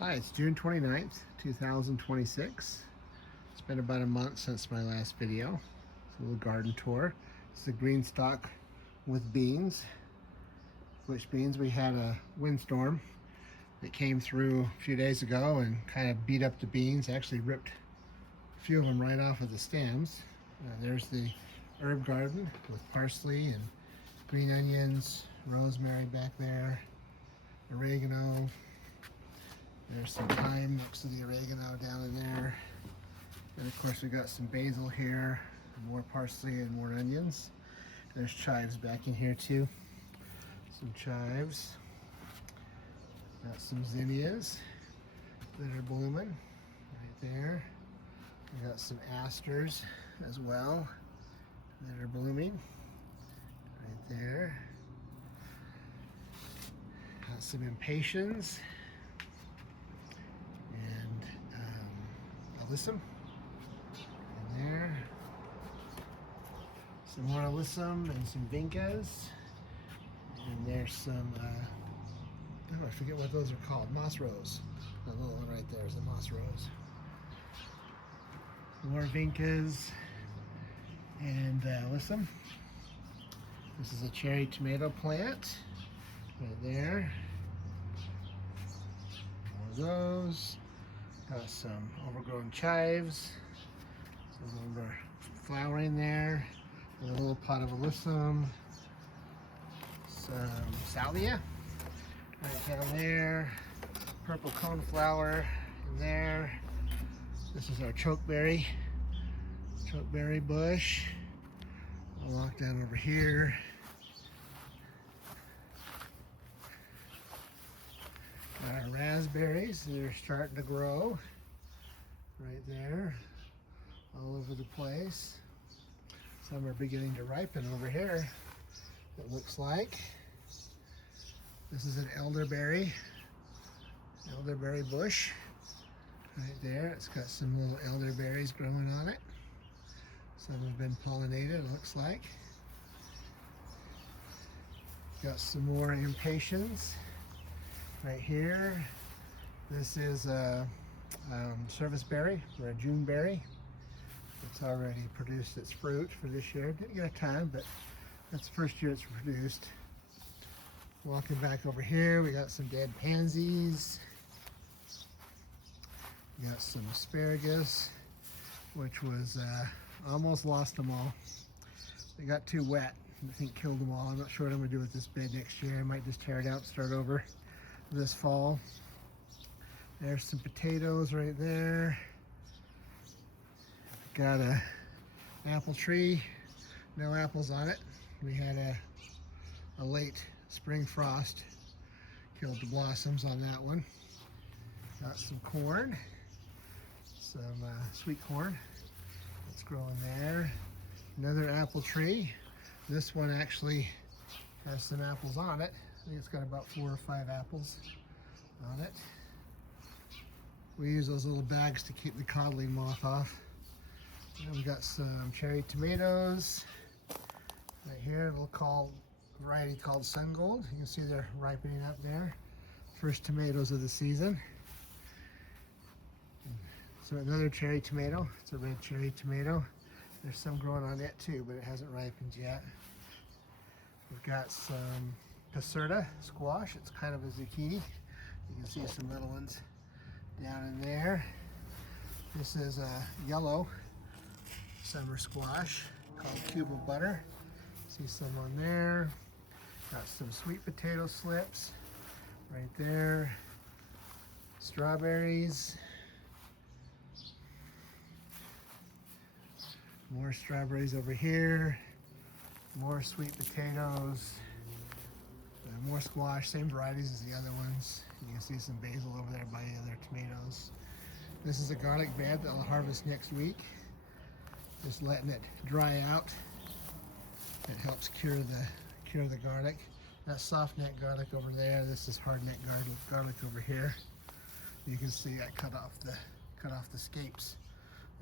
Hi, it's June 29th, 2026. It's been about a month since my last video. It's a little garden tour. It's the green stock with beans. Which beans? We had a windstorm that came through a few days ago and kind of beat up the beans. Actually ripped a few of them right off of the stems. There's the herb garden with parsley and green onions, rosemary back there, oregano. There's some thyme next to the oregano down in there. And of course we got some basil here, more parsley and more onions. There's chives back in here too. Some chives. Got some zinnias that are blooming right there. We got some asters as well that are blooming right there. Got some impatiens and alyssum in there. Some more alyssum and some vincas. And there's some, I forget what those are called, moss rose. That little one right there is a moss rose. More vincas and alyssum. This is a cherry tomato plant right there. More of those. Got some overgrown chives. Some over flowering there. And a little pot of alyssum. Some salvia right down there. Purple coneflower in there. This is our chokeberry bush. I'll walk down over here. Got our raspberries. They're starting to grow right there, all over the place. Some are beginning to ripen over here, it looks like. This is an elderberry bush right there. It's got some little elderberries growing on it. Some have been pollinated, it looks like. Got some more impatiens right here. This is a service berry or a June berry. It's already produced its fruit for this year. Didn't get a ton, but that's the first year it's produced. Walking back over here, we got some dead pansies. We got some asparagus, which was almost lost them all. They got too wet. I think killed them all. I'm not sure what I'm gonna do with this bed next year. I might just tear it out and start over this fall. There's some potatoes right there. Got a apple tree, no apples on it. We had a late spring frost, killed the blossoms on that one. Got some corn, some sweet corn that's growing there. Another apple tree. This one actually has some apples on it. I think it's got about 4 or 5 apples on it. We use those little bags to keep the codling moth off. And we got some cherry tomatoes right here, a little variety called Sun Gold. You can see they're ripening up there. First tomatoes of the season. So another cherry tomato. It's a red cherry tomato. There's some growing on it too, but it hasn't ripened yet. We've got some Caserta squash. It's kind of a zucchini. You can see some little ones down in there. This is a yellow summer squash called Cube of Butter. See some on there. Got some sweet potato slips right there. Strawberries. More strawberries over here. More sweet potatoes. More squash, same varieties as the other ones. You can see some basil over there by the other tomatoes. This is a garlic bed that I'll harvest next week. Just letting it dry out. It helps cure the garlic. That's soft neck garlic over there. This is hard neck garlic over here. You can see I cut off the scapes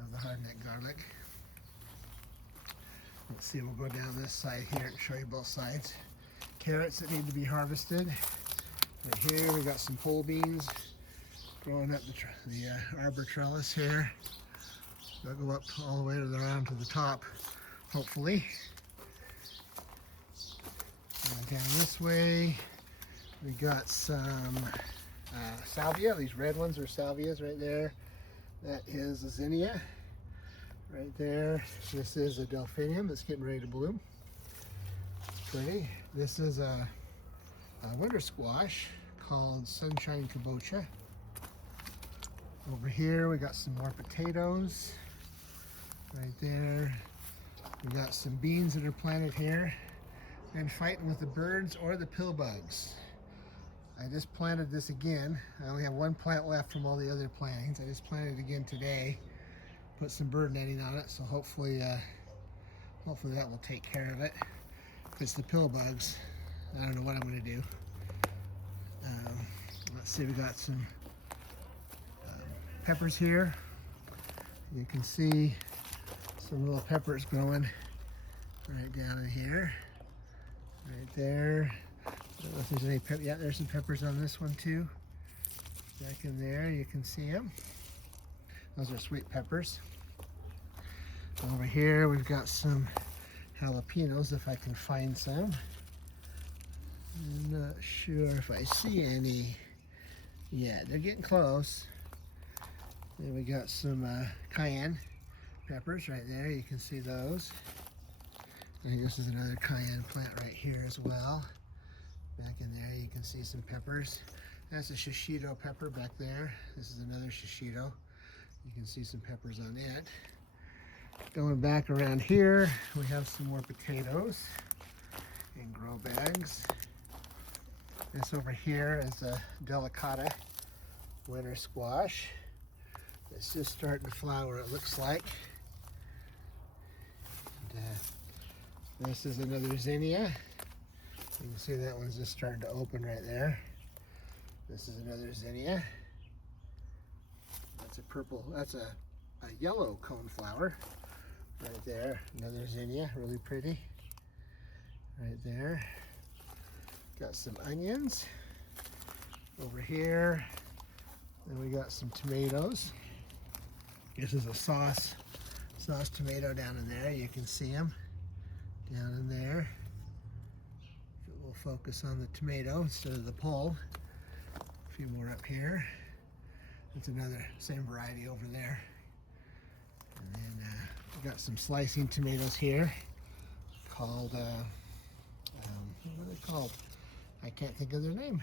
of the hard neck garlic. Let's see, we'll go down this side here and show you both sides. Carrots that need to be harvested. Right here we got some pole beans growing up the arbor trellis here. They'll go up all the way around to the top, hopefully. And down this way, we got some salvia. These red ones are salvias right there. That is a zinnia right there. This is a delphinium that's getting ready to bloom. It's pretty. This is a winter squash called Sunshine Kabocha. Over here we got some more potatoes right there. We got some beans that are planted here and fighting with the birds or the pill bugs. I just planted this again. I only have one plant left from all the other plantings. I just planted it again today. Put some bird netting on it, so hopefully that will take care of it. If it's the pill bugs, I don't know what I'm going to do. Let's see, we got some peppers here. You can see some little peppers growing right down in here, right there. I don't know if there's any pepper. Yeah, there's some peppers on this one too. Back in there, you can see them. Those are sweet peppers. Over here, we've got some jalapenos, if I can find some. I'm not sure if I see any. Yeah, they're getting close. Then we got some cayenne peppers right there. You can see those. I think this is another cayenne plant right here as well. Back in there, you can see some peppers. That's a shishito pepper back there. This is another shishito. You can see some peppers on it. Going back around here, we have some more potatoes in grow bags. This over here is a delicata winter squash. It's just starting to flower, it looks like. And, this is another zinnia. You can see that one's just starting to open right there. This is another zinnia. That's a purple, that's a yellow coneflower right there. Another zinnia, really pretty. Right there. Got some onions over here. Then we got some tomatoes. This is a sauce tomato down in there. You can see them down in there. We'll focus on the tomato instead of the pole. A few more up here. That's another same variety over there. And then we got some slicing tomatoes here called, what are they called? I can't think of their name.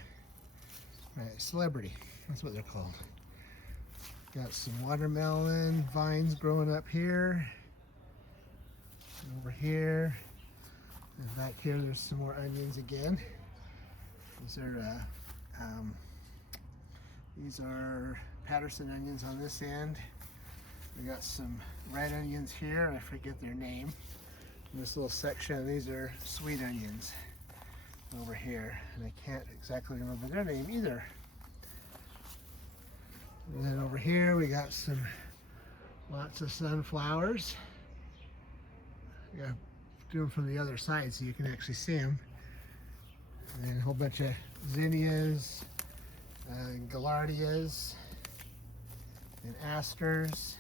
Right, Celebrity, that's what they're called. Got some watermelon vines growing up here. Over here. And back here there's some more onions again. These are Patterson onions on this end. We got some red onions here, I forget their name. In this little section, these are sweet onions over here, and I can't exactly remember their name either. And then over here we got lots of sunflowers. Yeah, do them from the other side so you can actually see them. And then a whole bunch of zinnias, gaillardias, and asters.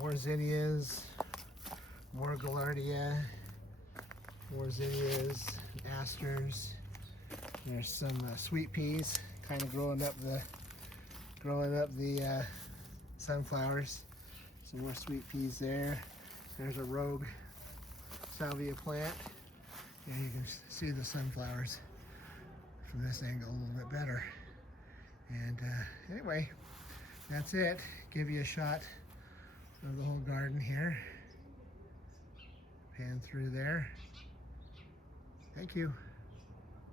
More zinnias, more gaillardia, more zinnias, asters. There's some sweet peas, kind of growing up the sunflowers. Some more sweet peas there. There's a rogue salvia plant. And you can see the sunflowers from this angle a little bit better. And anyway, that's it. Give you a shot of the whole garden here. Pan through there. Thank you.